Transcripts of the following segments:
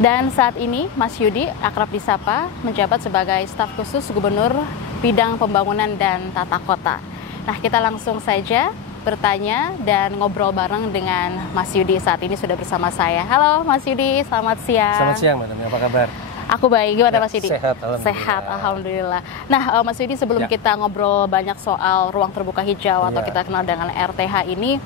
Dan saat ini Mas Yudi, akrab disapa, menjabat sebagai staf khusus Gubernur Bidang Pembangunan dan Tata Kota. Nah, kita langsung saja bertanya dan ngobrol bareng dengan Mas Yudi. Saat ini sudah bersama saya. Halo Mas Yudi, selamat siang. Selamat siang, Madam. Apa kabar? Aku baik, gimana Mas Yudi? Sehat, alhamdulillah. Sehat, alhamdulillah. Nah, Mas Yudi, sebelum kita ngobrol banyak soal ruang terbuka hijau atau kita kenal dengan RTH ini,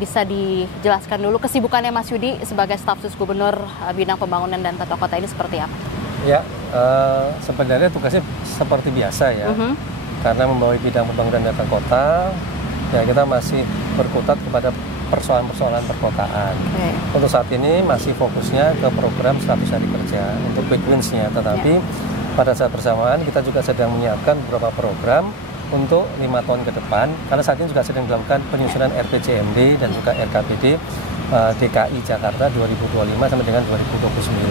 bisa dijelaskan dulu kesibukannya Mas Yudi sebagai staf khusus Gubernur Bidang Pembangunan dan Tata Kota ini seperti apa? Ya, sebenarnya tugasnya seperti biasa ya, karena membawa bidang pembangunan dan tata kota, ya kita masih berkutat kepada persoalan-persoalan perkotaan. Untuk saat ini masih fokusnya ke program 100 hari kerja untuk quick wins-nya, tetapi pada saat bersamaan kita juga sedang menyiapkan beberapa program untuk 5 tahun ke depan, karena saat ini juga sedang dilakukan penyusunan RPJMD dan juga RKPD DKI Jakarta 2025 sampai dengan 2029.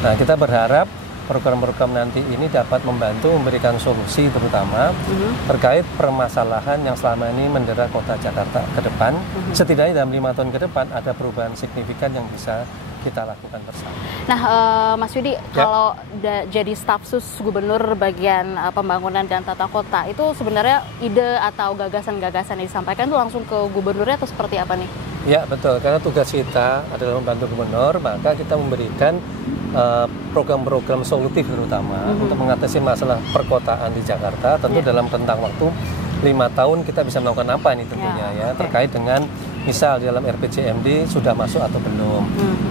Nah, kita berharap program-program nanti ini dapat membantu memberikan solusi terutama terkait permasalahan yang selama ini mendera kota Jakarta ke depan. Setidaknya dalam 5 tahun ke depan ada perubahan signifikan yang bisa kita lakukan bersama. Nah, Mas Yudi, kalau jadi staf khusus Gubernur bagian pembangunan dan tata kota, itu sebenarnya ide atau gagasan-gagasan yang disampaikan itu langsung ke gubernurnya atau seperti apa nih? Ya, betul. Karena tugas kita adalah membantu gubernur, maka kita memberikan program-program solutif terutama untuk mengatasi masalah perkotaan di Jakarta. Tentu dalam rentang waktu 5 tahun kita bisa melakukan apa nih tentunya terkait dengan misal dalam RPJMD sudah masuk atau belum,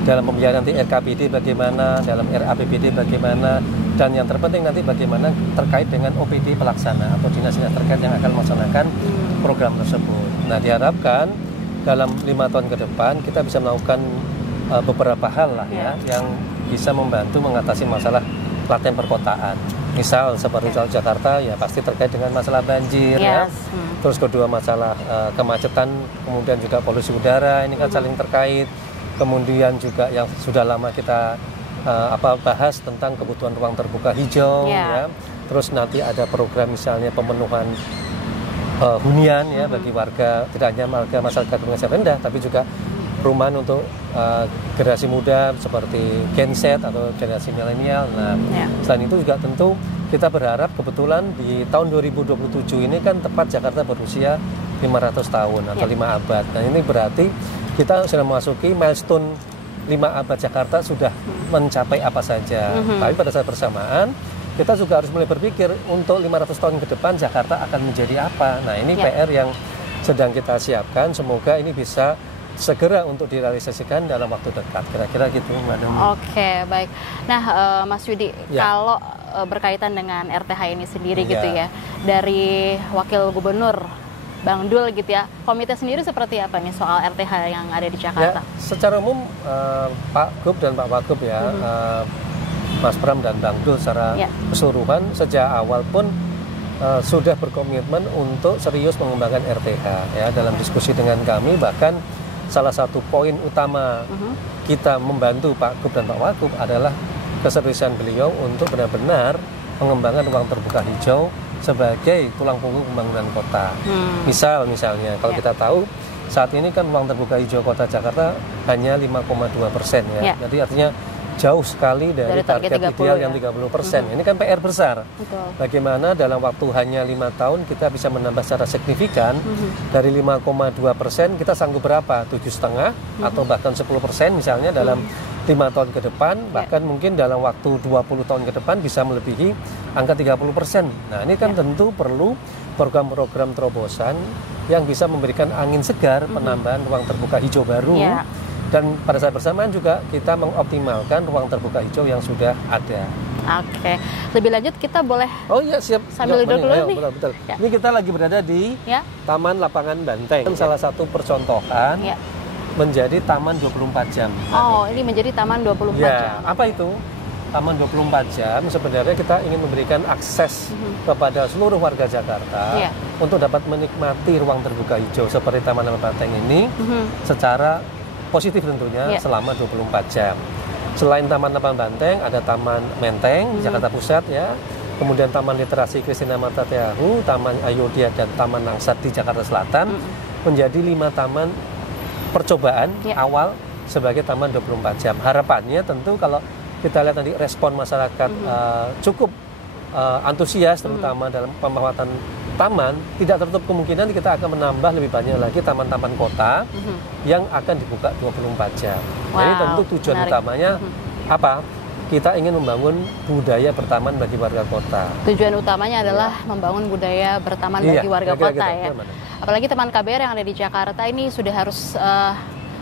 dalam pembiayaan nanti RKPD bagaimana, dalam RAPBD bagaimana, dan yang terpenting nanti bagaimana terkait dengan OPD pelaksana atau dinas-dinas terkait yang akan melaksanakan program tersebut. Nah, diharapkan dalam 5 tahun ke depan kita bisa melakukan beberapa hal lah yang bisa membantu mengatasi masalah laten perkotaan. Misal seperti Jakarta ya pasti terkait dengan masalah banjir terus kedua masalah kemacetan, kemudian juga polusi udara, ini kan saling terkait. Kemudian juga yang sudah lama kita bahas tentang kebutuhan ruang terbuka hijau ya. Terus nanti ada program misalnya pemenuhan hunian ya bagi warga, tidak hanya warga masyarakat penghasilan rendah tapi juga perumahan untuk generasi muda seperti Gen Z atau generasi milenial. Nah, selain itu juga tentu kita berharap kebetulan di tahun 2027 ini kan tepat Jakarta berusia 500 tahun atau 5 abad. Nah, ini berarti kita sudah memasuki milestone 5 abad Jakarta sudah mencapai apa saja. Tapi pada saat bersamaan kita juga harus mulai berpikir untuk 500 tahun ke depan Jakarta akan menjadi apa. Nah, ini PR yang sedang kita siapkan, semoga ini bisa segera untuk direalisasikan dalam waktu dekat, kira-kira gitu, Madam. Oke, baik. Nah, Mas Yudi, kalau berkaitan dengan RTH ini sendiri gitu ya, dari Wakil Gubernur Bang Dul gitu ya, komite sendiri seperti apa nih soal RTH yang ada di Jakarta? Ya, secara umum Pak Gub dan Pak Wagub ya, Mas Pram dan Bang Dul secara keseluruhan sejak awal pun sudah berkomitmen untuk serius mengembangkan RTH ya. Dalam diskusi dengan kami bahkan salah satu poin utama kita membantu Pak Gub dan Pak Wagub adalah keseriusan beliau untuk benar-benar mengembangkan ruang terbuka hijau sebagai tulang punggung pembangunan kota. Misalnya kalau kita tahu saat ini kan ruang terbuka hijau kota Jakarta hanya 5,2% ya. Jadi artinya jauh sekali dari target ideal yang 30%. Ini kan PR besar. Bagaimana dalam waktu hanya 5 tahun kita bisa menambah secara signifikan dari 5,2% kita sanggup berapa? 7,5 atau bahkan 10% misalnya dalam 5 tahun ke depan, bahkan mungkin dalam waktu 20 tahun ke depan bisa melebihi angka 30%. Nah, ini kan tentu perlu program-program terobosan yang bisa memberikan angin segar penambahan ruang terbuka hijau baru. Dan pada saat bersamaan juga kita mengoptimalkan ruang terbuka hijau yang sudah ada. Oke, lebih lanjut kita boleh siap. Sambil duduk dulu nih. Betul. Ini kita lagi berada di Taman Lapangan Banteng. Salah satu percontohan menjadi taman 24 jam. Oh, ini menjadi taman 24 jam. Apa itu? Taman 24 jam sebenarnya kita ingin memberikan akses kepada seluruh warga Jakarta untuk dapat menikmati ruang terbuka hijau seperti Taman Lapangan Banteng ini secara positif tentunya selama 24 jam. Selain Taman Lapangan Banteng, ada Taman Menteng Jakarta Pusat ya. Kemudian Taman Literasi Kristina Marta Tiaru, Taman Ayodhya dan Taman Nangsat di Jakarta Selatan menjadi 5 taman percobaan awal sebagai taman 24 jam. Harapannya tentu kalau kita lihat tadi respon masyarakat cukup antusias terutama dalam pemanfaatan taman, tidak tertutup kemungkinan kita akan menambah lebih banyak lagi taman-taman kota yang akan dibuka 24 jam. Jadi tentu tujuan utamanya apa? Kita ingin membangun budaya bertaman bagi warga kota. Tujuan utamanya adalah membangun budaya bertaman bagi warga kota ya. Apalagi teman KBR yang ada di Jakarta ini sudah harus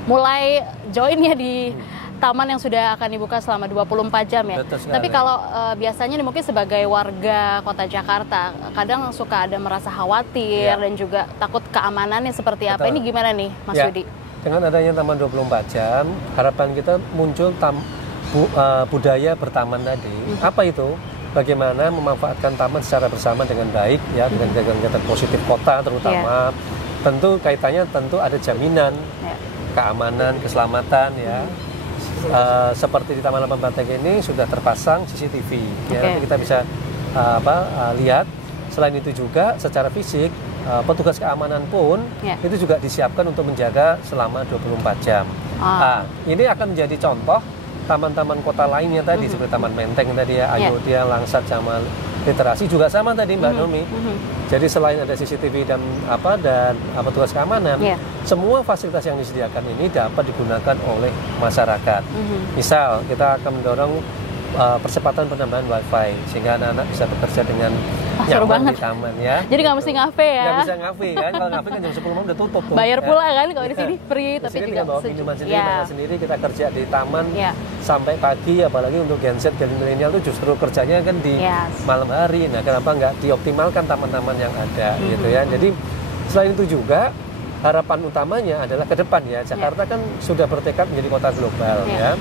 mulai join ya di taman yang sudah akan dibuka selama 24 jam ya. Tapi kalau biasanya nih mungkin sebagai warga kota Jakarta kadang suka ada merasa khawatir dan juga takut keamanannya seperti apa. Ini gimana nih Mas Yudi? Dengan adanya taman 24 jam, harapan kita muncul budaya bertaman tadi. Apa itu? Bagaimana memanfaatkan taman secara bersama dengan baik ya, dengan kegiatan positif kota terutama. Tentu kaitannya ada jaminan keamanan, keselamatan ya. Seperti di Taman Lapan Banteng ini sudah terpasang CCTV ya, nanti kita bisa lihat. Selain itu juga secara fisik petugas keamanan pun itu juga disiapkan untuk menjaga selama 24 jam. Ini akan menjadi contoh taman-taman kota lainnya tadi seperti Taman Menteng tadi ya, Ayodhya, Langsat, Jamal, Literasi juga sama tadi Mbak Nomi. Jadi selain ada CCTV dan petugas keamanan, semua fasilitas yang disediakan ini dapat digunakan oleh masyarakat. Misal kita akan mendorong percepatan penambahan WiFi sehingga anak-anak bisa bekerja dengan nyaman di taman ya. Jadi nggak mesti ngafe ya? Nggak bisa ngafe kan? Kalau ngafe kan jam 10 malam udah tutup tuh. Bayar pula kan kalau di sini free, tapi juga bawa minuman sendiri, makan sendiri, kita kerja di taman sampai pagi. Apalagi untuk Gen Z, Gen milenial itu justru kerjanya kan di malam hari. Nah, kenapa nggak dioptimalkan taman-taman yang ada gitu ya? Jadi selain itu juga harapan utamanya adalah ke depan ya. Jakarta kan sudah bertekad menjadi kota global ya.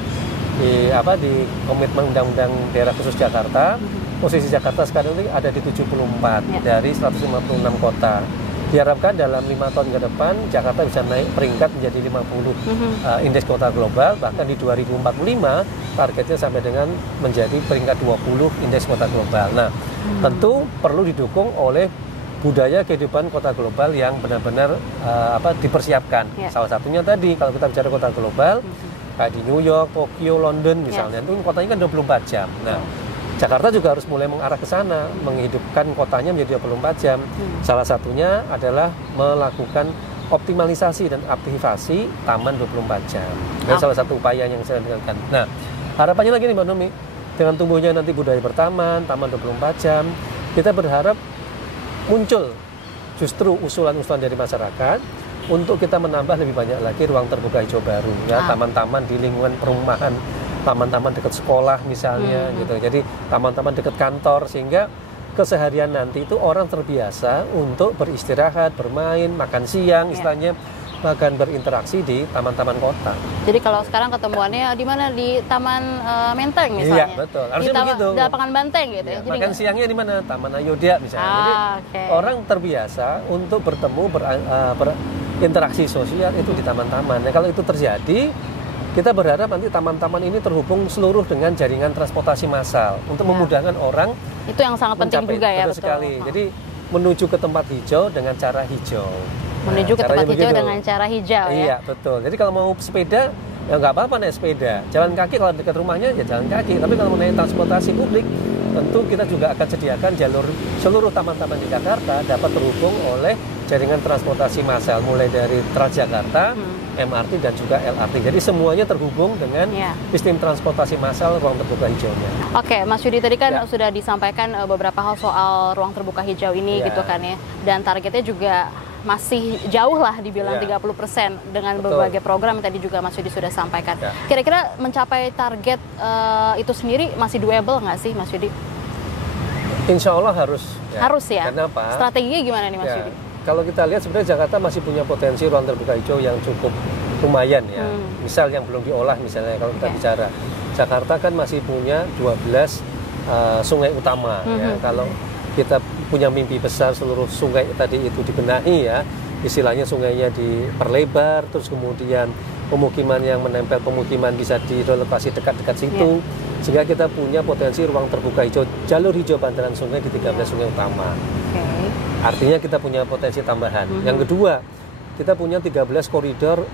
Di komitmen Undang-Undang Daerah Khusus Jakarta, posisi Jakarta sekarang ini ada di 74 dari 156 kota. Diharapkan dalam 5 tahun ke depan Jakarta bisa naik peringkat menjadi 50 indeks kota global, bahkan di 2045 targetnya sampai dengan menjadi peringkat 20 indeks kota global. Nah, tentu perlu didukung oleh budaya kehidupan kota global yang benar-benar dipersiapkan. Salah satunya tadi kalau kita bicara kota global kayak di New York, Tokyo, London misalnya, itu kotanya kan 24 jam. Nah, Jakarta juga harus mulai mengarah ke sana, menghidupkan kotanya menjadi 24 jam. Salah satunya adalah melakukan optimalisasi dan aktivasi taman 24 jam. Dan salah satu upaya yang saya lakukan. Nah, harapannya lagi nih Mbak Nomi, dengan tumbuhnya nanti budaya bertaman, taman 24 jam, kita berharap muncul justru usulan-usulan dari masyarakat untuk kita menambah lebih banyak lagi ruang terbuka hijau baru ya, taman-taman di lingkungan perumahan, taman-taman dekat sekolah misalnya gitu. Jadi taman-taman dekat kantor sehingga keseharian nanti itu orang terbiasa untuk beristirahat, bermain, makan siang istilahnya, bahkan berinteraksi di taman-taman kota. Jadi kalau sekarang ketemuannya di mana? Di Taman Menteng misalnya. Iya, betul. Harusnya begitu. Di lapangan Banteng gitu ya. Jadi makan siangnya di mana? Taman Ayodhya misalnya. Jadi orang terbiasa untuk bertemu berinteraksi sosial itu di taman-taman. Nah, kalau itu terjadi, kita berharap nanti taman-taman ini terhubung seluruh dengan jaringan transportasi massal untuk memudahkan orang. Itu yang sangat penting juga ya, betul sekali. Jadi menuju ke tempat hijau dengan cara hijau. Menuju ke tempat hijau dengan cara hijau ya. Iya, betul. Jadi kalau mau sepeda ya nggak apa-apa naik sepeda. Jalan kaki kalau dekat rumahnya ya jalan kaki. Tapi kalau mau naik transportasi publik, tentu kita juga akan sediakan jalur seluruh taman-taman di Jakarta dapat terhubung oleh jaringan transportasi massal mulai dari Transjakarta, MRT dan juga LRT. Jadi semuanya terhubung dengan sistem transportasi massal ruang terbuka hijaunya. Oke, Mas Yudi tadi kan sudah disampaikan beberapa hal soal ruang terbuka hijau ini gitu kan ya. Dan targetnya juga masih jauh lah dibilang 30% dengan berbagai program yang tadi juga Mas Yudi sudah sampaikan. Kira-kira mencapai target itu sendiri masih doable nggak sih Mas Yudi? Insya Allah harus. Harus ya? Kenapa? Strateginya gimana nih Mas Yudi? Kalau kita lihat sebenarnya Jakarta masih punya potensi ruang terbuka hijau yang cukup lumayan ya. Misal yang belum diolah misalnya kalau kita bicara. Jakarta kan masih punya 12 sungai utama ya. Kalau kita punya mimpi besar seluruh sungai tadi itu dibenahi ya, istilahnya sungainya diperlebar, terus kemudian pemukiman yang menempel pemukiman bisa direlokasi dekat-dekat situ, sehingga kita punya potensi ruang terbuka hijau, jalur hijau bantaran sungai di 13 sungai utama. Artinya kita punya potensi tambahan. Yang kedua, kita punya 13 koridor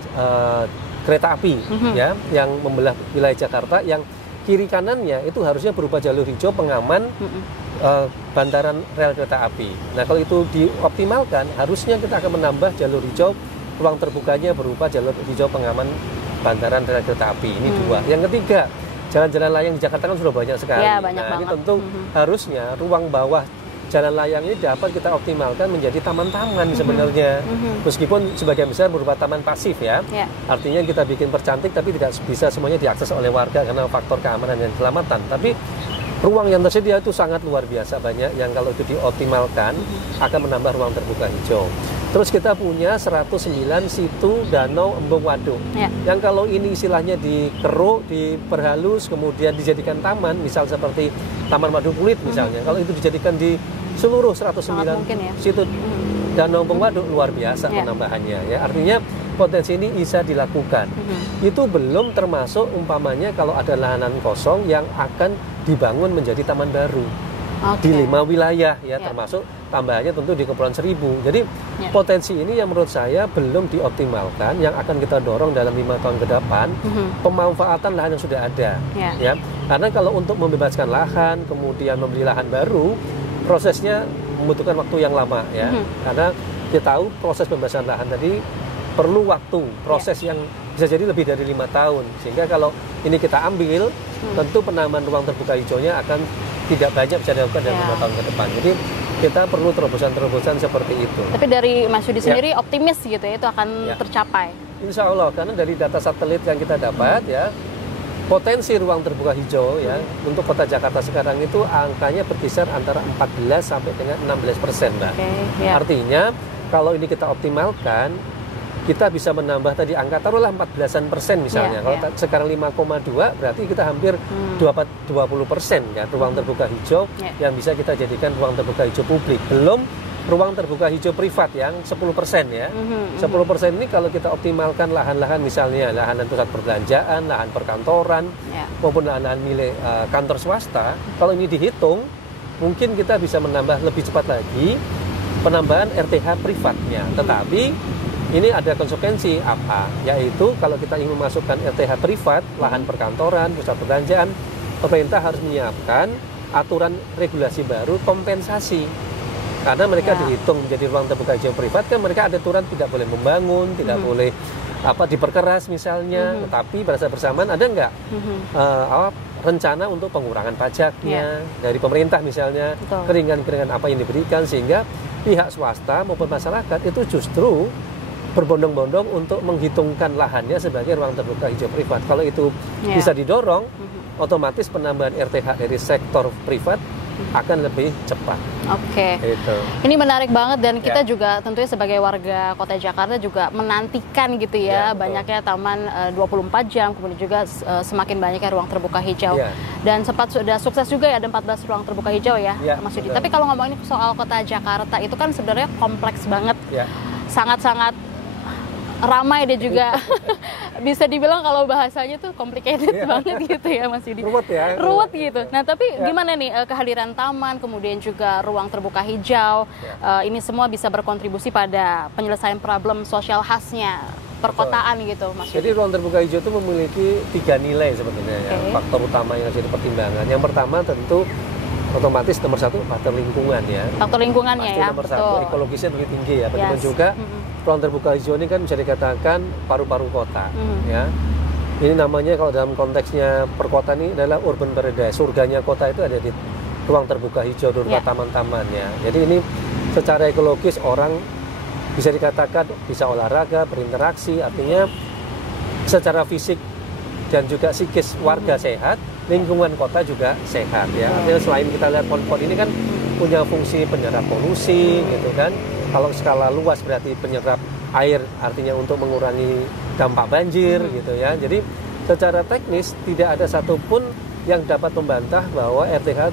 kereta api ya, yang membelah wilayah Jakarta, yang kiri kanannya itu harusnya berupa jalur hijau pengaman bantaran rel kereta api. Nah, kalau itu dioptimalkan, harusnya kita akan menambah jalur hijau, ruang terbukanya berupa jalur hijau pengaman bantaran rel kereta api. Ini dua. Yang ketiga, jalan-jalan layang di Jakarta kan sudah banyak sekali. Ya, banyak nah, banget. ini tentu harusnya ruang bawah jalan layang ini dapat kita optimalkan menjadi taman-taman sebenarnya. Meskipun sebagian besar berupa taman pasif ya. Artinya kita bikin percantik tapi tidak bisa semuanya diakses oleh warga karena faktor keamanan dan keselamatan. Tapi ruang yang tersedia itu sangat luar biasa banyak, yang kalau itu dioptimalkan akan menambah ruang terbuka hijau. Terus kita punya 109 situ danau embung waduk. Yang kalau ini istilahnya dikeruk, diperhalus, kemudian dijadikan taman, misal seperti Taman Madu Kulit misalnya. Kalau itu dijadikan di seluruh 109 situ danau embung waduk, luar biasa penambahannya ya. Artinya potensi ini bisa dilakukan. Itu belum termasuk umpamanya kalau ada lahan kosong yang akan dibangun menjadi taman baru di 5 wilayah ya, termasuk tambahannya tentu di Kepulauan Seribu. Jadi potensi ini yang menurut saya belum dioptimalkan, yang akan kita dorong dalam 5 tahun ke depan, pemanfaatan lahan yang sudah ada ya. Karena kalau untuk membebaskan lahan kemudian membeli lahan baru, prosesnya membutuhkan waktu yang lama ya. Karena kita tahu proses pembebasan lahan tadi perlu waktu, proses yang bisa jadi lebih dari 5 tahun. Sehingga kalau ini kita ambil, tentu penambahan ruang terbuka hijaunya akan tidak banyak bisa dilakukan dalam 5 tahun ke depan. Jadi kita perlu terobosan-terobosan seperti itu. Tapi dari Mas Yudi sendiri optimis gitu ya itu akan tercapai? Insya Allah, karena dari data satelit yang kita dapat ya, potensi ruang terbuka hijau ya untuk kota Jakarta sekarang itu angkanya berkisar antara 14 sampai dengan 16%, Mbak. Artinya kalau ini kita optimalkan, kita bisa menambah tadi angka taruhlah 14% misalnya. Kalau sekarang 5,2 berarti kita hampir 20% kan ruang terbuka hijau yang bisa kita jadikan ruang terbuka hijau publik. Belum ruang terbuka hijau privat yang 10% ya. 10% ini kalau kita optimalkan lahan-lahan misalnya lahan pusat perbelanjaan, lahan perkantoran maupun lahan-lahan milik kantor swasta, kalau ini dihitung mungkin kita bisa menambah lebih cepat lagi penambahan RTH privatnya. Tetapi ini ada konsekuensi apa? Yaitu kalau kita ingin memasukkan RTH privat, lahan perkantoran, pusat perbelanjaan, pemerintah harus menyiapkan aturan regulasi baru kompensasi. Karena mereka dihitung menjadi ruang terbuka hijau privat, kan mereka ada aturan tidak boleh membangun, tidak boleh diperkeras misalnya. Tetapi pada saat bersamaan ada nggak rencana untuk pengurangan pajaknya dari pemerintah misalnya, keringan-keringan apa yang diberikan, sehingga pihak swasta maupun masyarakat itu justru berbondong-bondong untuk menghitungkan lahannya sebagai ruang terbuka hijau privat. Kalau itu bisa didorong, otomatis penambahan RTH dari sektor privat akan lebih cepat. Gitu. Ini menarik banget dan kita juga tentunya sebagai warga kota Jakarta juga menantikan gitu ya, banyaknya taman 24 jam, kemudian juga semakin banyaknya ruang terbuka hijau. Dan sempat sudah sukses juga ya ada 14 ruang terbuka hijau ya, Mas Yudi. Tapi kalau ngomongin soal kota Jakarta itu kan sebenarnya kompleks banget. Sangat-sangat ramai dan juga bisa dibilang kalau bahasanya tuh complicated banget gitu ya Mas Yudi. Ruwet gitu. Nah tapi gimana nih kehadiran taman, kemudian juga ruang terbuka hijau, ini semua bisa berkontribusi pada penyelesaian problem sosial khasnya perkotaan gitu Mas Yudi. Jadi ruang terbuka hijau itu memiliki 3 nilai sebetulnya ya, faktor utama yang jadi pertimbangan. Yang pertama tentu otomatis nomor 1 faktor lingkungan ya. Faktor lingkungannya ya. Nomor 1 ekologisnya lebih tinggi ya. Begitu juga ruang terbuka hijau ini kan bisa dikatakan paru-paru kota ya. Ini namanya kalau dalam konteksnya perkotaan ini adalah urban paradise. Surganya kota itu ada di ruang terbuka hijau berupa taman-tamannya. Jadi ini secara ekologis orang bisa dikatakan bisa olahraga, berinteraksi, artinya secara fisik dan juga psikis warga sehat, lingkungan kota juga sehat ya. Artinya selain kita lihat pohon-pohon ini kan punya fungsi penyerap polusi gitu kan. Kalau skala luas berarti penyerap air, artinya untuk mengurangi dampak banjir gitu ya. Jadi secara teknis tidak ada satupun yang dapat membantah bahwa RTH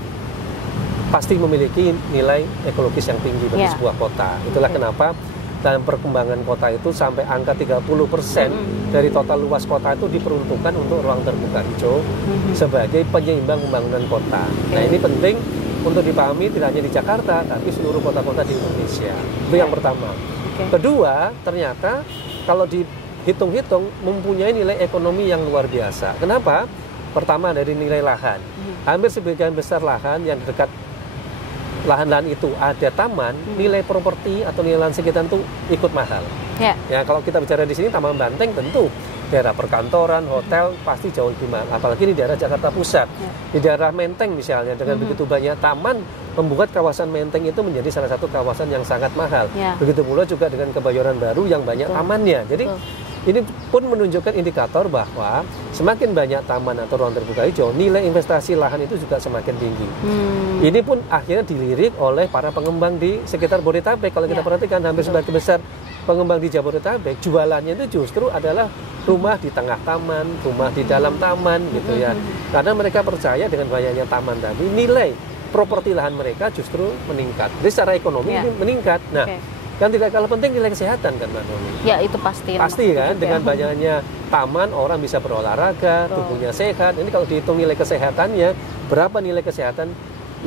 pasti memiliki nilai ekologis yang tinggi bagi sebuah kota. Itulah kenapa dalam perkembangan kota itu sampai angka 30% dari total luas kota itu diperuntukkan untuk ruang terbuka hijau sebagai penyeimbang pembangunan kota. Nah ini penting untuk dipahami tidak hanya di Jakarta, tapi seluruh kota-kota di Indonesia. Itu yang pertama. Kedua, ternyata kalau hitung-hitung mempunyai nilai ekonomi yang luar biasa. Kenapa? Pertama dari nilai lahan. Hampir sebagian besar lahan yang dekat lahan-lahan itu ada taman, nilai properti atau nilai lahan sekitar itu ikut mahal. Ya, kalau kita bicara di sini Taman Banteng tentu daerah perkantoran, hotel pasti jauh lebih mahal. Apalagi di daerah Jakarta Pusat, di daerah Menteng misalnya dengan begitu banyak taman, membuat kawasan Menteng itu menjadi salah satu kawasan yang sangat mahal. Begitu pula juga dengan Kebayoran Baru yang banyak tamannya. Jadi ini pun menunjukkan indikator bahwa semakin banyak taman atau ruang terbuka hijau, nilai investasi lahan itu juga semakin tinggi. Ini pun akhirnya dilirik oleh para pengembang di sekitar Bodetabek. Kalau kita perhatikan hampir sebagian besar pengembang di Jabodetabek, jualannya itu justru adalah rumah di tengah taman, rumah di dalam taman gitu ya. Karena mereka percaya dengan banyaknya taman tadi, nilai properti lahan mereka justru meningkat. Jadi secara ekonomi ini meningkat. Nah, kan tidak kalah penting nilai kesehatan kan Mbak Nomi? Ya itu pasti. Pasti kan, dengan banyaknya taman orang bisa berolahraga, tubuhnya sehat. Ini kalau dihitung nilai kesehatannya, berapa nilai kesehatan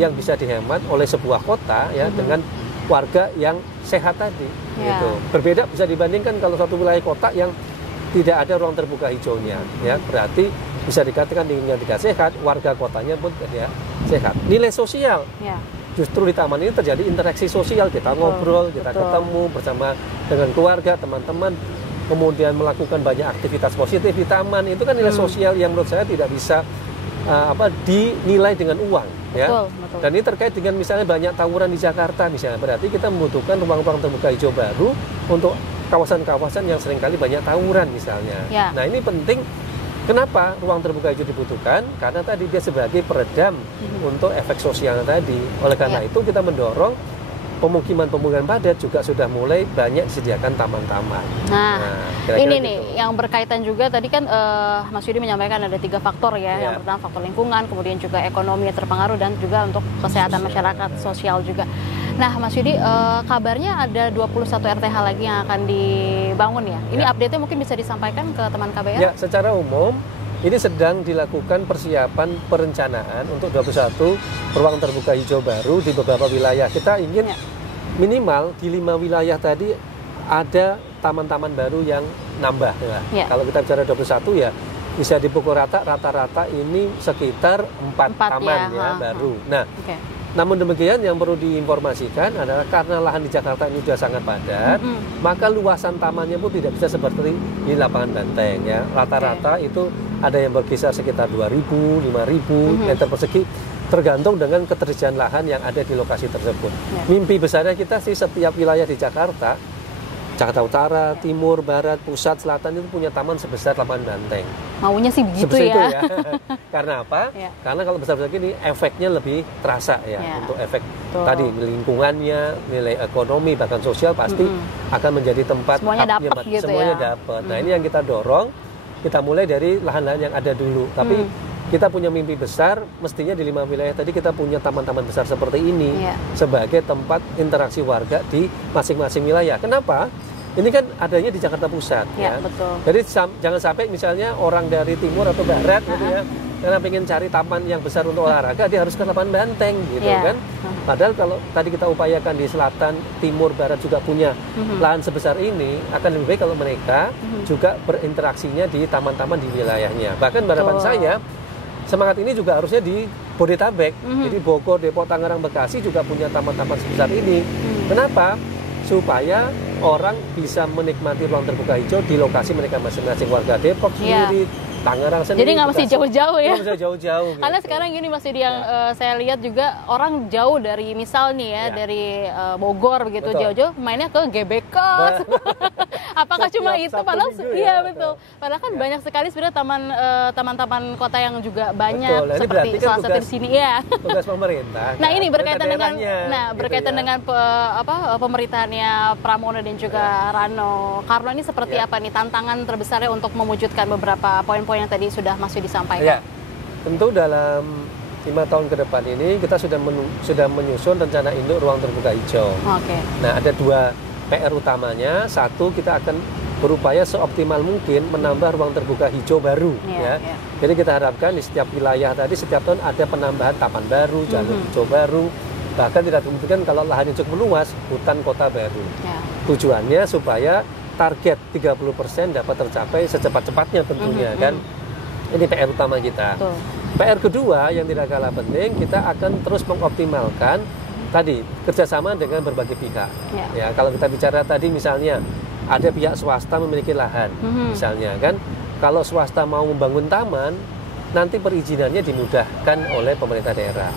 yang bisa dihemat oleh sebuah kota ya dengan warga yang sehat tadi. Gitu. Berbeda bisa dibandingkan kalau satu wilayah kota yang tidak ada ruang terbuka hijaunya, ya berarti bisa dikatakan dengan tidak sehat, warga kotanya pun tidak sehat. Nilai sosial. Justru di taman ini terjadi interaksi sosial, kita ngobrol, kita ketemu bersama dengan keluarga, teman-teman, kemudian melakukan banyak aktivitas positif di taman. Itu kan nilai sosial yang menurut saya tidak bisa dinilai dengan uang, ya. Dan ini terkait dengan misalnya banyak tawuran di Jakarta misalnya, berarti kita membutuhkan ruang-ruang terbuka hijau baru untuk kawasan-kawasan yang seringkali banyak tawuran misalnya. Nah ini penting. Kenapa ruang terbuka hijau dibutuhkan? Karena tadi dia sebagai peredam untuk efek sosial tadi. Oleh karena itu kita mendorong pemukiman-pemukiman padat juga sudah mulai banyak disediakan taman-taman. Nah ini nih gitu. Yang berkaitan juga tadi kan Mas Yudi menyampaikan ada 3 faktor ya. Yang pertama faktor lingkungan, kemudian juga ekonomi yang terpengaruh dan juga untuk kesehatan masyarakat, sosial juga. Nah Mas Yudi, kabarnya ada 21 RTH lagi yang akan dibangun ya. Ini update-nya mungkin bisa disampaikan ke teman KBR? Ya, secara umum ini sedang dilakukan persiapan perencanaan untuk 21 ruang terbuka hijau baru di beberapa wilayah. Kita ingin minimal di 5 wilayah tadi ada taman-taman baru yang nambah. Ya. Kalau kita bicara 21 ya bisa dipukul rata-rata ini sekitar 4 taman baru. Nah, namun demikian yang perlu diinformasikan adalah karena lahan di Jakarta ini sudah sangat padat, maka luasan tamannya pun tidak bisa seperti di lapangan Banteng ya. Rata-rata itu ada yang berkisar sekitar 2.000, 5.000 meter persegi, tergantung dengan ketersediaan lahan yang ada di lokasi tersebut. Mimpi besarnya kita sih setiap wilayah di Jakarta Utara, Timur, Barat, Pusat, Selatan itu punya taman sebesar lapangan Banteng. Maunya sih begitu sebesar ya. Itu ya. Karena apa? Karena kalau besar-besar gini efeknya lebih terasa ya. Untuk efek tadi lingkungannya, nilai ekonomi bahkan sosial pasti akan menjadi tempat semuanya dapat gitu semuanya dapat. Nah, ini yang kita dorong. Kita mulai dari lahan-lahan yang ada dulu. Tapi kita punya mimpi besar, mestinya di 5 wilayah tadi kita punya taman-taman besar seperti ini sebagai tempat interaksi warga di masing-masing wilayah. Kenapa? Ini kan adanya di Jakarta Pusat ya. Betul. Jadi jangan sampai misalnya orang dari timur atau barat gitu ya, karena pengen cari taman yang besar untuk olahraga, dia harus ke lapangan Banteng gitu kan. Padahal kalau tadi kita upayakan di selatan, timur, barat juga punya lahan sebesar ini, akan lebih baik kalau mereka juga berinteraksinya di taman-taman di wilayahnya. Bahkan harapan saya semangat ini juga harusnya di Bodetabek. Jadi Bogor, Depok, Tangerang, Bekasi juga punya taman-taman sebesar ini. Kenapa? Supaya orang bisa menikmati ruang terbuka hijau di lokasi mereka masing-masing, warga Depok sendiri, Tangerang sendiri. Jadi nggak mesti jauh-jauh ya? Nggak mesti jauh-jauh. Gitu. Karena sekarang gini Mas Yudi yang saya lihat juga orang jauh dari misal nih ya dari Bogor begitu jauh-jauh mainnya ke GBK. Apakah cuma itu? Padahal iya betul. Padahal kan banyak sekali sebenarnya taman-taman kota yang juga banyak seperti kan salah satu di sini ya. Tugas pemerintah. Nah ini berkaitan dengan berkaitan dengan pemerintahannya Pramono dan juga Rano Karno ini seperti apa nih tantangan terbesarnya untuk mewujudkan beberapa poin-poin yang tadi sudah Mas Yudi sampaikan? Ya, tentu dalam 5 tahun ke depan ini kita sudah menyusun rencana induk ruang terbuka hijau. Nah ada 2 PR utamanya. Satu, kita akan berupaya seoptimal mungkin menambah ruang terbuka hijau baru. Jadi kita harapkan di setiap wilayah tadi setiap tahun ada penambahan taman baru, jalur hijau baru. Bahkan tidak kemungkinan kalau lahannya cukup luas, hutan kota baru. Tujuannya supaya target 30% dapat tercapai secepat-cepatnya tentunya kan. Ini PR utama kita. Betul. PR kedua yang tidak kalah penting, kita akan terus mengoptimalkan tadi kerjasama dengan berbagai pihak. Ya, kalau kita bicara tadi misalnya ada pihak swasta memiliki lahan, misalnya kan, kalau swasta mau membangun taman, nanti perizinannya dimudahkan oleh pemerintah daerah,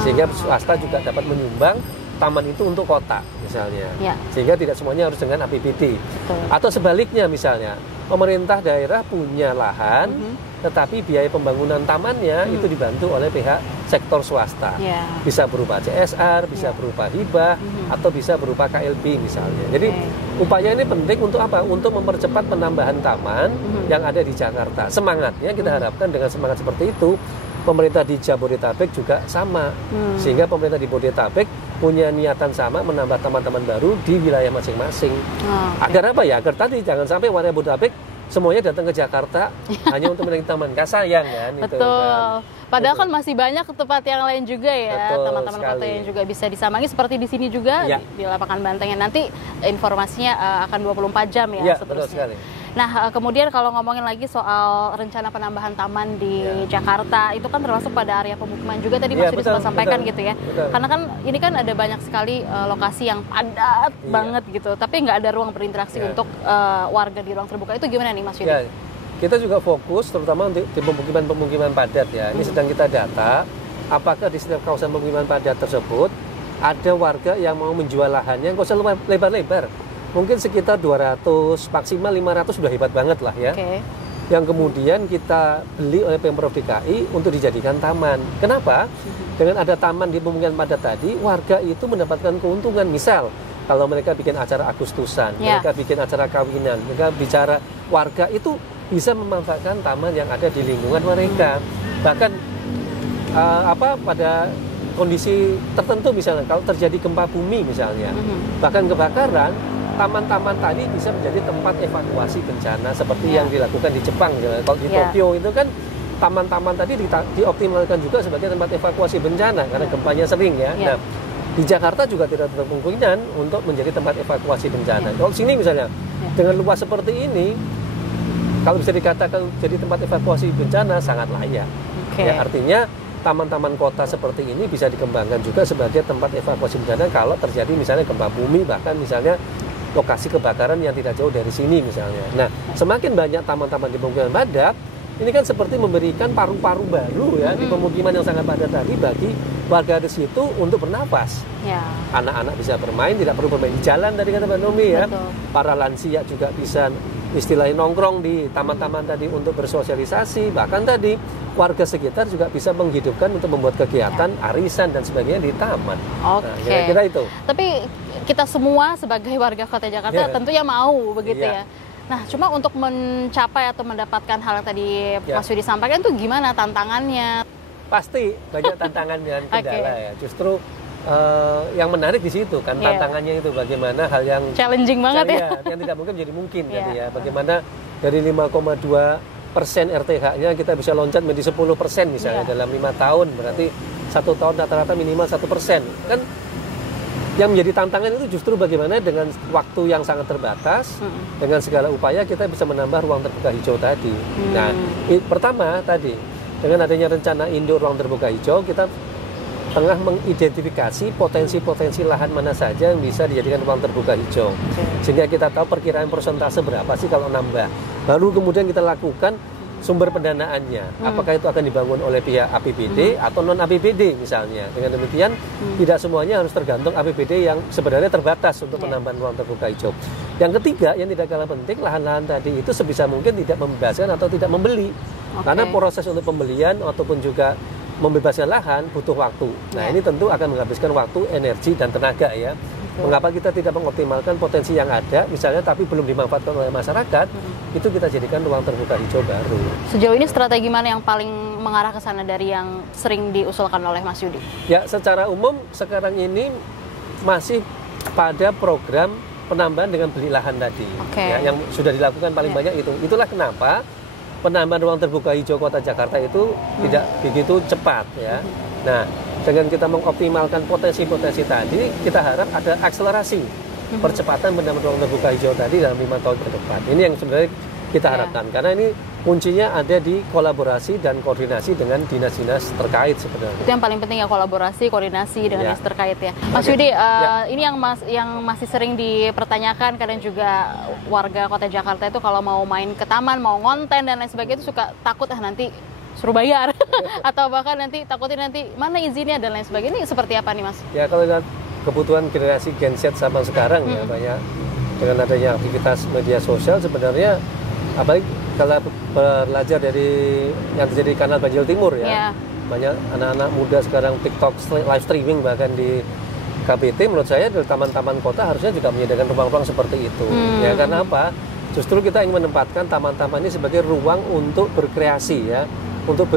sehingga swasta juga dapat menyumbang taman itu untuk kota misalnya, sehingga tidak semuanya harus dengan APBD. Atau sebaliknya misalnya pemerintah daerah punya lahan, tetapi biaya pembangunan tamannya itu dibantu oleh pihak sektor swasta, bisa berupa CSR, bisa berupa hibah, atau bisa berupa KLB misalnya. Jadi upaya ini penting untuk apa? Untuk mempercepat penambahan taman yang ada di Jakarta. Semangatnya kita harapkan dengan semangat seperti itu, pemerintah di Jabodetabek juga sama, sehingga pemerintah di Bodetabek punya niatan sama menambah taman-taman baru di wilayah masing-masing. Agar apa ya? Agar tadi jangan sampai warga Bodetabek semuanya datang ke Jakarta hanya untuk menaiki taman. Sayang kan? Betul. Itu, kan? Padahal kan masih banyak tempat yang lain juga ya, teman-teman kota yang juga bisa disambangi seperti di sini juga di lapangan Banteng. Nanti informasinya akan 24 jam ya, seterusnya. Betul sekali. Nah, kemudian kalau ngomongin lagi soal rencana penambahan taman di Jakarta, itu kan termasuk pada area pemukiman juga tadi Mas Yudi sempat sampaikan gitu ya. Karena kan ini kan ada banyak sekali lokasi yang padat banget gitu, tapi nggak ada ruang berinteraksi untuk warga di ruang terbuka. Itu gimana nih Mas Yudi? Kita juga fokus terutama untuk di pemukiman-pemukiman padat ya. Ini sedang kita data apakah di setiap kawasan pemukiman padat tersebut ada warga yang mau menjual lahannya, nggak usah lebar-lebar. Mungkin sekitar 200, maksimal 500 sudah hebat banget lah ya. Yang kemudian kita beli oleh Pemprov DKI untuk dijadikan taman. Kenapa? Dengan ada taman di pemukiman padat tadi, warga itu mendapatkan keuntungan. Misal, kalau mereka bikin acara Agustusan, mereka bikin acara kawinan, mereka bicara warga itu bisa memanfaatkan taman yang ada di lingkungan mereka. Bahkan pada kondisi tertentu misalnya, kalau terjadi gempa bumi misalnya, bahkan kebakaran, taman-taman tadi bisa menjadi tempat evakuasi bencana seperti yang dilakukan di Jepang. Kalau di Tokyo itu kan taman-taman tadi dioptimalkan juga sebagai tempat evakuasi bencana karena gempanya sering ya. Nah, di Jakarta juga tidak tertutup kemungkinan untuk menjadi tempat evakuasi bencana. Kalau sini misalnya dengan luas seperti ini, kalau bisa dikatakan jadi tempat evakuasi bencana sangat layak. Ya, artinya taman-taman kota seperti ini bisa dikembangkan juga sebagai tempat evakuasi bencana kalau terjadi misalnya gempa bumi, bahkan misalnya lokasi kebakaran yang tidak jauh dari sini misalnya. Nah, semakin banyak taman-taman di pemukiman padat, ini kan seperti memberikan paru-paru baru ya di pemukiman yang sangat padat tadi bagi warga di situ untuk bernafas. Anak-anak bisa bermain, tidak perlu bermain di jalan tadi kata Mbak Nomi ya. Para lansia juga bisa istilahnya nongkrong di taman-taman tadi untuk bersosialisasi. Bahkan tadi warga sekitar juga bisa menghidupkan untuk membuat kegiatan arisan dan sebagainya di taman. Nah, kira-kira itu. Tapi kita semua sebagai warga Kota Jakarta tentunya mau begitu ya. Nah, cuma untuk mencapai atau mendapatkan hal yang tadi Mas Yudi sampaikan itu gimana tantangannya? Pasti banyak tantangan dan kendala ya. Justru yang menarik di situ kan tantangannya itu bagaimana hal yang challenging banget ya. Yang tidak mungkin menjadi mungkin gitu ya. Bagaimana dari 5,2% RTH-nya kita bisa loncat menjadi 10% misalnya dalam 5 tahun, berarti 1 tahun rata-rata minimal 1%. Kan yang menjadi tantangan itu justru bagaimana dengan waktu yang sangat terbatas, dengan segala upaya kita bisa menambah ruang terbuka hijau tadi. Nah, pertama tadi dengan adanya rencana induk ruang terbuka hijau, kita tengah mengidentifikasi potensi-potensi lahan mana saja yang bisa dijadikan ruang terbuka hijau. Sehingga kita tahu perkiraan persentase berapa sih kalau nambah. Baru kemudian kita lakukan sumber pendanaannya. Apakah itu akan dibangun oleh pihak APBD atau non APBD misalnya. Dengan demikian tidak semuanya harus tergantung APBD yang sebenarnya terbatas untuk penambahan ruang terbuka hijau. Yang ketiga yang tidak kalah penting, lahan-lahan tadi itu sebisa mungkin tidak membebaskan atau tidak membeli. Karena proses untuk pembelian ataupun juga membebaskan lahan butuh waktu. Nah, ini tentu akan menghabiskan waktu, energi dan tenaga ya. Mengapa kita tidak mengoptimalkan potensi yang ada misalnya tapi belum dimanfaatkan oleh masyarakat, itu kita jadikan ruang terbuka hijau baru. Sejauh ini strategi mana yang paling mengarah ke sana dari yang sering diusulkan oleh Mas Yudi? Ya, secara umum sekarang ini masih pada program penambahan dengan beli lahan tadi. Ya, yang sudah dilakukan paling banyak itu. Itulah kenapa penambahan ruang terbuka hijau Kota Jakarta itu tidak begitu cepat ya. Nah, dengan kita mengoptimalkan potensi-potensi tadi, kita harap ada akselerasi percepatan penambahan ruang terbuka hijau tadi dalam 5 tahun ke depan. Ini yang sebenarnya kita harapkan, karena ini kuncinya ada di kolaborasi dan koordinasi dengan dinas-dinas terkait sebenarnya. Itu yang paling penting ya, kolaborasi, koordinasi dengan dinas terkait ya. Mas Yudi, ini yang masih sering dipertanyakan kadang juga warga Kota Jakarta itu kalau mau main ke taman, mau ngonten dan lain sebagainya itu suka takut nanti suruh bayar atau bahkan nanti takutnya nanti mana izinnya dan lain sebagainya. Ini seperti apa nih Mas? Ya kalau lihat kebutuhan generasi Gen Z sama sekarang ya banyak dengan adanya aktivitas media sosial sebenarnya, apalagi kalau belajar dari yang terjadi kanal Banjir Timur ya, banyak anak-anak muda sekarang TikTok live streaming bahkan di KBT. Menurut saya di taman-taman kota harusnya juga menyediakan ruang-ruang seperti itu. Ya karena apa? Justru kita ingin menempatkan taman-taman ini sebagai ruang untuk berkreasi ya, untuk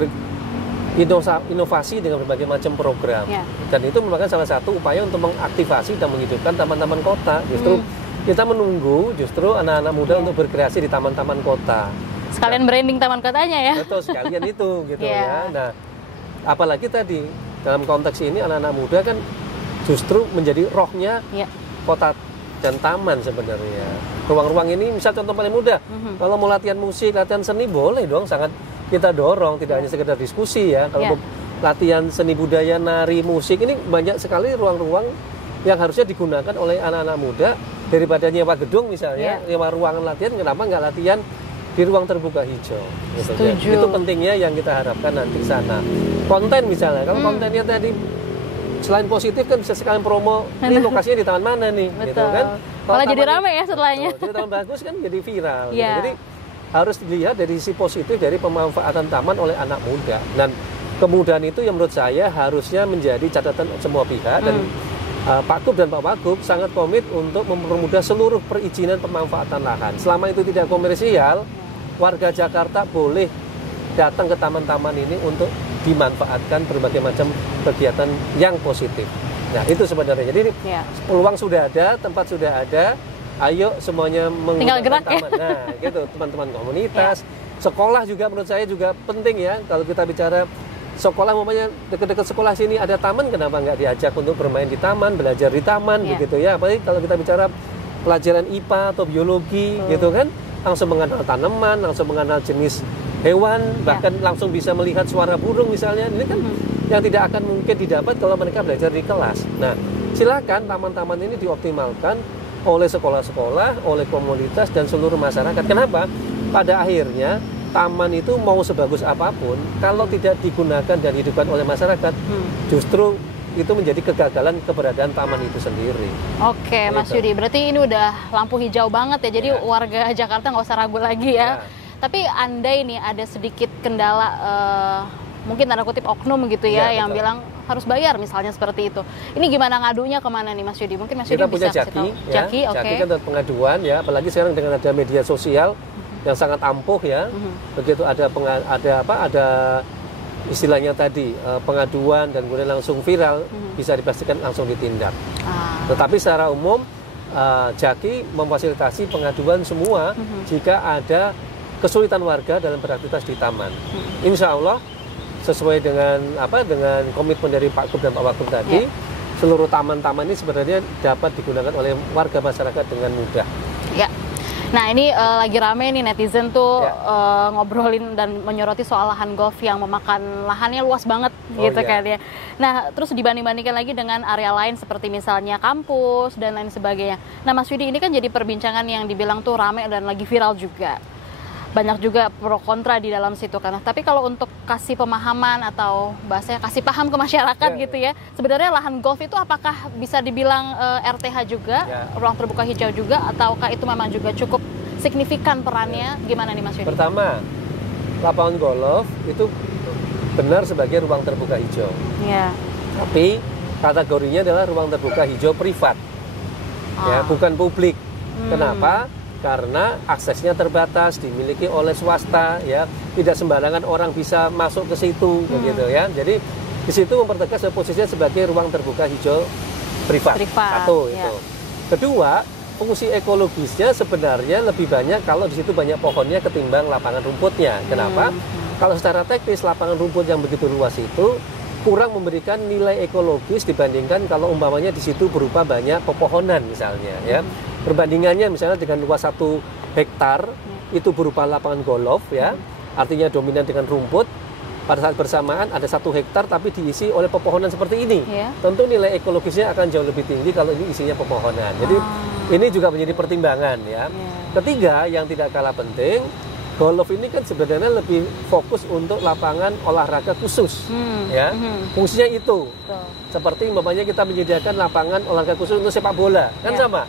inovasi dengan berbagai macam program. Dan itu merupakan salah satu upaya untuk mengaktifasi dan menghidupkan taman-taman kota. Justru kita menunggu justru anak-anak muda untuk berkreasi di taman-taman kota. Sekalian branding taman kotanya ya. Betul, sekalian itu gitu ya. Nah, apalagi tadi dalam konteks ini anak-anak muda kan justru menjadi rohnya kota dan taman sebenarnya. Ruang-ruang ini misal contoh paling mudah, kalau mau latihan musik, latihan seni boleh dong, sangat kita dorong, tidak hanya sekedar diskusi ya. Kalau latihan seni budaya, nari, musik, ini banyak sekali ruang-ruang yang harusnya digunakan oleh anak-anak muda. Daripada nyewa gedung misalnya, nyewa ruangan latihan, kenapa nggak latihan di ruang terbuka hijau? Gitu, ya. Itu pentingnya yang kita harapkan nanti di sana. Konten misalnya, kalau kontennya tadi selain positif kan bisa sekalian promo, ini lokasinya di taman mana nih? Betul. Gitu kan? Malah jadi ramai ya setelahnya. Jadi taman bagus kan jadi viral. Gitu. Jadi harus dilihat dari sisi positif dari pemanfaatan taman oleh anak muda. Dan kemudahan itu yang menurut saya harusnya menjadi catatan semua pihak dan Pak Kub dan Pak Wagub sangat komit untuk mempermudah seluruh perizinan pemanfaatan lahan. Selama itu tidak komersial, warga Jakarta boleh datang ke taman-taman ini untuk dimanfaatkan berbagai macam kegiatan yang positif. Nah itu sebenarnya. Jadi peluang sudah ada, tempat sudah ada. Ayo semuanya menggunakan taman. Nah gitu teman-teman komunitas, sekolah juga menurut saya juga penting ya. Kalau kita bicara sekolah, umpamanya dekat-dekat sekolah sini ada taman, kenapa nggak diajak untuk bermain di taman, belajar di taman, begitu ya. Apalagi kalau kita bicara pelajaran IPA atau biologi, gitu kan, langsung mengenal tanaman, langsung mengenal jenis hewan, bahkan langsung bisa melihat suara burung misalnya. Ini kan yang tidak akan mungkin didapat kalau mereka belajar di kelas. Nah, silakan taman-taman ini dioptimalkan oleh sekolah-sekolah, oleh komunitas dan seluruh masyarakat. Kenapa? Pada akhirnya taman itu mau sebagus apapun, kalau tidak digunakan dan dihidupkan oleh masyarakat, justru itu menjadi kegagalan keberadaan taman itu sendiri. Oke, Mas Yudi, berarti ini udah lampu hijau banget ya, jadi warga Jakarta nggak usah ragu lagi ya. Tapi andai nih ada sedikit kendala, mungkin tanda kutip oknum gitu ya, yang bilang harus bayar misalnya seperti itu. Ini gimana ngadunya kemana nih Mas Yudi? Mungkin Mas Yudi bisa kasih tahu. Jaki kan ada pengaduan ya, apalagi sekarang dengan ada media sosial yang sangat ampuh ya. Begitu ada istilahnya tadi pengaduan dan kemudian langsung viral, bisa dipastikan langsung ditindak. Tetapi secara umum Jaki memfasilitasi pengaduan semua jika ada kesulitan warga dalam beraktivitas di taman. Insya Allah sesuai dengan dengan komitmen dari Pak Kub dan Pak Wagub tadi, seluruh taman-taman ini sebenarnya dapat digunakan oleh warga masyarakat dengan mudah. Ya. Nah ini lagi rame nih netizen tuh ngobrolin dan menyoroti soal lahan golf yang memakan lahannya luas banget gitu kan ya. Nah terus dibanding-bandingkan lagi dengan area lain seperti misalnya kampus dan lain sebagainya. Nah Mas Yudi, ini kan jadi perbincangan yang dibilang tuh rame dan lagi viral juga. Banyak juga pro kontra di dalam situ kan. Tapi kalau untuk kasih pemahaman atau bahasanya kasih paham ke masyarakat gitu ya, sebenarnya lahan golf itu apakah bisa dibilang RTH juga, ruang terbuka hijau juga, ataukah itu memang juga cukup signifikan perannya? Gimana nih Mas Yudi? Pertama, lapangan golf itu benar sebagai ruang terbuka hijau. Tapi kategorinya adalah ruang terbuka hijau privat, ya, bukan publik. Kenapa? Karena aksesnya terbatas, dimiliki oleh swasta, ya, tidak sembarangan orang bisa masuk ke situ, begitu ya. Jadi di situ mempertegas posisinya sebagai ruang terbuka hijau privat. Satu itu. Kedua, fungsi ekologisnya sebenarnya lebih banyak kalau di situ banyak pohonnya ketimbang lapangan rumputnya. Kenapa? Kalau secara teknis lapangan rumput yang begitu luas itu kurang memberikan nilai ekologis dibandingkan kalau umpamanya di situ berupa banyak pepohonan misalnya ya. Perbandingannya misalnya dengan luas 1 hektar itu berupa lapangan golf ya, artinya dominan dengan rumput. Pada saat bersamaan ada 1 hektar tapi diisi oleh pepohonan seperti ini. Tentu nilai ekologisnya akan jauh lebih tinggi kalau ini isinya pepohonan. Jadi ini juga menjadi pertimbangan ya. Ketiga yang tidak kalah penting, golf ini kan sebenarnya lebih fokus untuk lapangan olahraga khusus, ya. Fungsinya itu, seperti umpamanya kita menyediakan lapangan olahraga khusus untuk sepak bola, kan sama,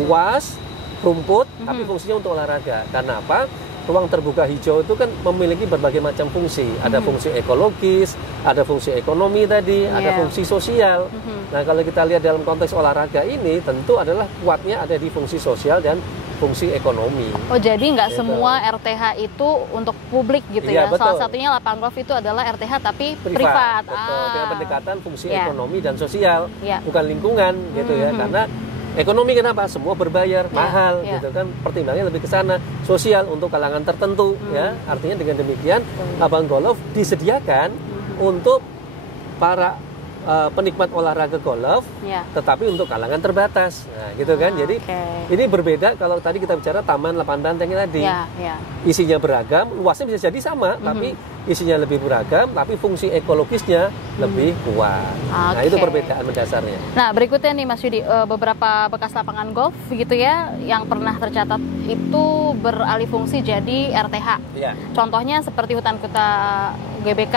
luas, rumput, tapi fungsinya untuk olahraga. Karena apa? Ruang terbuka hijau itu kan memiliki berbagai macam fungsi. Ada fungsi ekologis, ada fungsi ekonomi tadi, ada fungsi sosial. Nah kalau kita lihat dalam konteks olahraga ini, tentu adalah kuatnya ada di fungsi sosial dan fungsi ekonomi. Oh jadi nggak semua RTH itu untuk publik gitu ya? Salah satunya lapangan golf itu adalah RTH tapi privat. Betul. Dengan pendekatan fungsi ekonomi dan sosial, bukan lingkungan gitu ya. Karena ekonomi kenapa? Semua berbayar, mahal gitu kan. Pertimbangannya lebih ke sana. Sosial untuk kalangan tertentu ya. Artinya dengan demikian lapangan golf disediakan untuk para penikmat olahraga golf, tetapi untuk kalangan terbatas, nah, gitu kan. Jadi ini berbeda kalau tadi kita bicara taman lapangan banteng tadi, isinya beragam, luasnya bisa jadi sama, tapi isinya lebih beragam, tapi fungsi ekologisnya lebih kuat. Nah itu perbedaan mendasarnya. Nah berikutnya nih Mas Yudi, beberapa bekas lapangan golf gitu ya, yang pernah tercatat itu beralih fungsi jadi RTH. Contohnya seperti hutan kota GBK,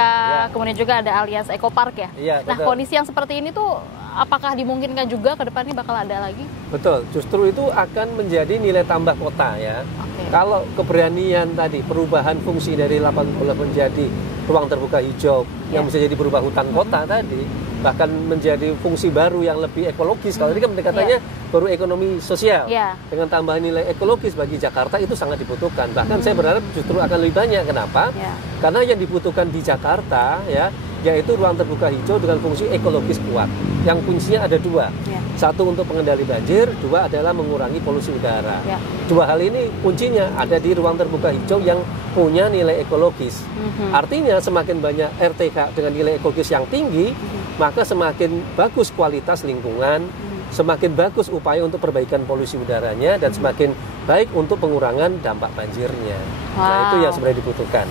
kemudian juga ada Allianz Eco Park ya. Nah kondisi yang seperti ini tuh apakah dimungkinkan juga ke depannya bakal ada lagi? Betul, justru itu akan menjadi nilai tambah kota ya. Kalau keberanian tadi, perubahan fungsi dari lapangan golf menjadi ruang terbuka hijau yang bisa jadi berubah hutan kota tadi, bahkan menjadi fungsi baru yang lebih ekologis. Kalau ini kan pendekatannya baru ekonomi sosial, dengan tambahan nilai ekologis bagi Jakarta itu sangat dibutuhkan. Bahkan saya berharap justru akan lebih banyak. Kenapa? Karena yang dibutuhkan di Jakarta ya, yaitu ruang terbuka hijau dengan fungsi ekologis kuat. Yang fungsinya ada 2. Satu untuk pengendali banjir, 2 adalah mengurangi polusi udara. 2 hal ini kuncinya ada di ruang terbuka hijau yang punya nilai ekologis. Artinya semakin banyak RTH dengan nilai ekologis yang tinggi, maka semakin bagus kualitas lingkungan, semakin bagus upaya untuk perbaikan polusi udaranya, dan semakin baik untuk pengurangan dampak banjirnya. Nah itu yang sebenarnya dibutuhkan.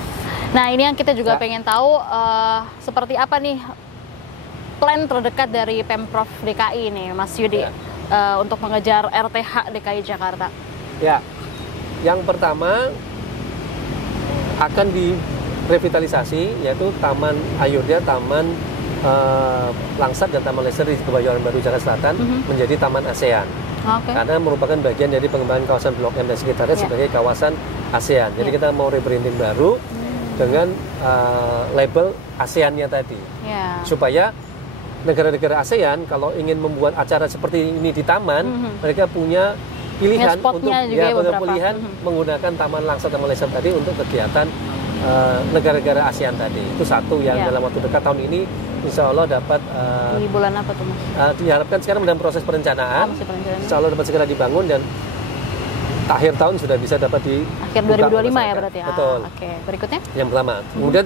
Nah ini yang kita juga pengen tahu, seperti apa nih plan terdekat dari Pemprov DKI nih Mas Yudi untuk mengejar RTH DKI Jakarta? Ya, yang pertama akan direvitalisasi yaitu Taman Ayodhya, Taman Langsat dan Taman Leisure di Kebayoran Baru Jakarta Selatan menjadi Taman ASEAN. Karena merupakan bagian dari pengembangan kawasan Blok M dan sekitarnya sebagai kawasan ASEAN. Jadi kita mau rebranding baru dengan label ASEAN-nya tadi, supaya negara-negara ASEAN kalau ingin membuat acara seperti ini di taman, mereka punya pilihan untuk pilihan menggunakan Taman Langsat, Taman Leisure tadi untuk kegiatan negara-negara ASEAN tadi. Itu satu yang dalam waktu dekat tahun ini insya Allah dapat di bulan apa tuh Mas? Diharapkan sekarang dalam proses perencanaan, insya Allah dapat segera dibangun dan akhir tahun sudah bisa dapat di akhir 2025 ya berarti ya. Betul. Berikutnya? Yang pertama. Kemudian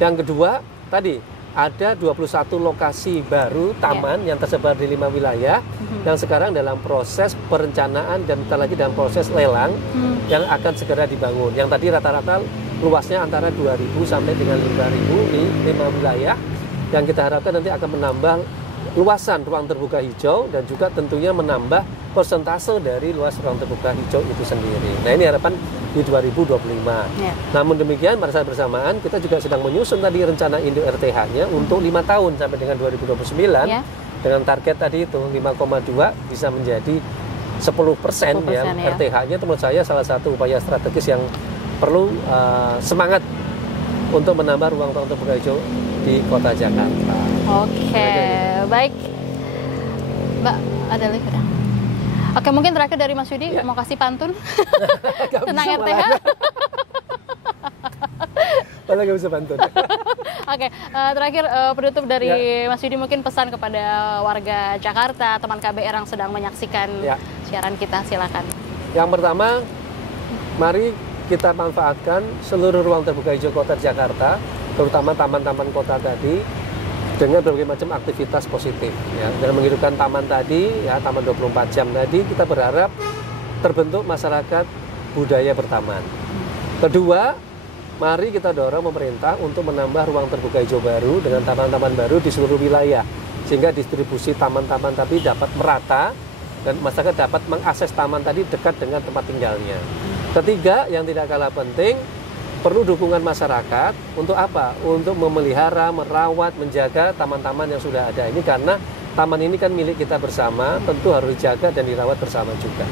yang kedua tadi ada 21 lokasi baru taman yang tersebar di 5 wilayah yang sekarang dalam proses perencanaan dan bentar lagi dalam proses lelang yang akan segera dibangun. Yang tadi rata-rata luasnya antara 2.000 sampai dengan 5.000 di 5 wilayah, yang kita harapkan nanti akan menambah luasan ruang terbuka hijau dan juga tentunya menambah persentase dari luas ruang terbuka hijau itu sendiri. Nah ini harapan di 2025. Namun demikian pada saat bersamaan kita juga sedang menyusun tadi rencana induk RTH-nya untuk 5 tahun sampai dengan 2029 dengan target tadi itu 5,2 bisa menjadi 10% ya. RTH-nya menurut saya salah satu upaya strategis yang perlu semangat untuk menambah ruang-ruang terbuka hijau di kota Jakarta. Baik. Mbak, ada lagi udah. Mungkin terakhir dari Mas Yudi mau kasih pantun tentang RTH. Padahal nggak bisa pantun. Terakhir penutup dari Mas Yudi, mungkin pesan kepada warga Jakarta, teman KBR yang sedang menyaksikan siaran kita, silakan. Yang pertama, mari kita manfaatkan seluruh ruang terbuka hijau kota Jakarta, terutama taman-taman kota tadi, dengan berbagai macam aktivitas positif ya. Dengan menghidupkan taman tadi ya, taman 24 jam tadi, kita berharap terbentuk masyarakat budaya bertaman. Kedua, mari kita dorong pemerintah untuk menambah ruang terbuka hijau baru dengan taman-taman baru di seluruh wilayah, sehingga distribusi taman-taman tadi dapat merata dan masyarakat dapat mengakses taman tadi dekat dengan tempat tinggalnya. Ketiga, yang tidak kalah penting, perlu dukungan masyarakat untuk apa? Untuk memelihara, merawat, menjaga taman-taman yang sudah ada ini, karena taman ini kan milik kita bersama, tentu harus dijaga dan dirawat bersama juga.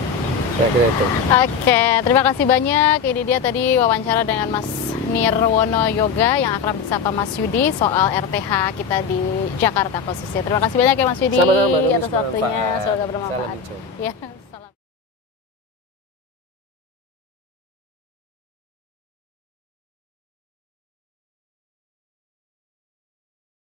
Kira-kira itu. Oke, terima kasih banyak. Ini dia tadi wawancara dengan Mas Nirwono Yoga yang akrab disapa Mas Yudi soal RTH kita di Jakarta khususnya. Terima kasih banyak ya Mas Yudi Sama-sama, atas waktunya. Semoga bermanfaat. Salam hijau. Ya.